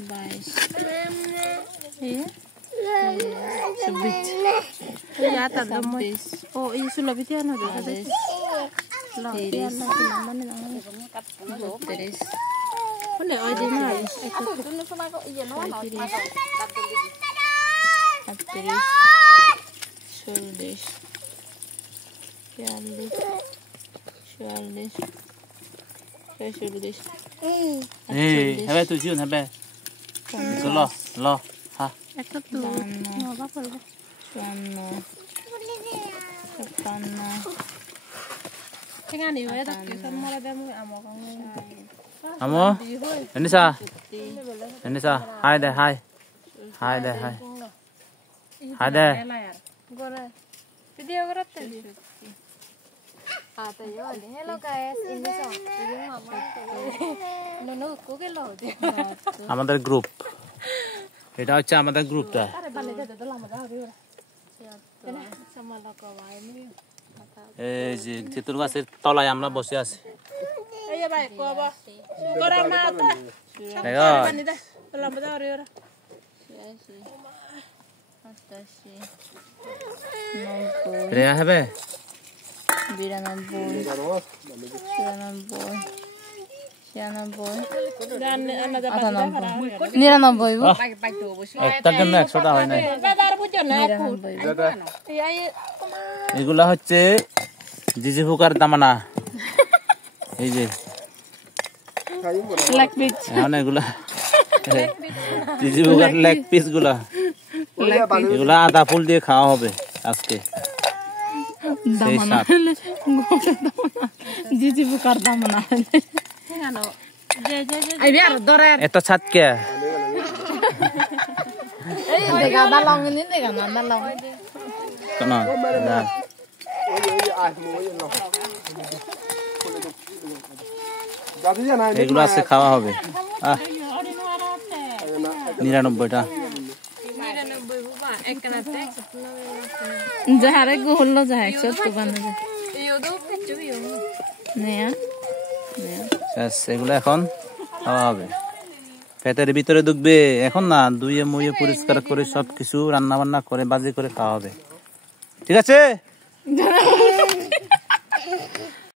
22 হবে তুই জিও হবে লো লো হ্যাঁ একটা তো নবা করব 54 ঠিক আছে ওই তো কিসন মারা দেমু আমো এনিসা হাই দে হাই হাই দে হাই হাই দে gore video করতে आता यो हेलो गाइस इन दिस नो नो को के लो আমাদের গ্রুপ এটা হচ্ছে আমাদের গ্রুপটা আরে বালে দে তো লামা দাও রে কেনে সামালা কো ভাই নি এই যে তেতুল গাছের তলায় আমরা বসে আছি এই ভাই কোবা সুগরা মাতা দেখো বানি দে লামা দাও রে 88 রে হবে 99 একটার জন্য 100টা হয় না এগুলা হচ্ছে জিজি ফুকার দামানা এই যে লেগ পিস এখন এগুলা জিজি ফুকার লেগ পিস গুলা এগুলা আদা ফুল দিয়ে খাওয়া হবে আজকে দামানা জিজি ফুকার দামানা আই বিয়ার ধরে এত ছাত কে এই দেখা দা লং নি দেখা না দা লং কেন এগুলো আছে খাওয়া হবে 99টা যাহারে গোহল্লো যা 100 বানাবে এগুলো এখন খাওয়া হবে পেটের ভিতরে ঢুকবে এখন না ধুয়ে মুয়ে পরিষ্কার করে সবকিছু রান্না বান্না করে বাজি করে খাওয়া হবে ঠিক আছে।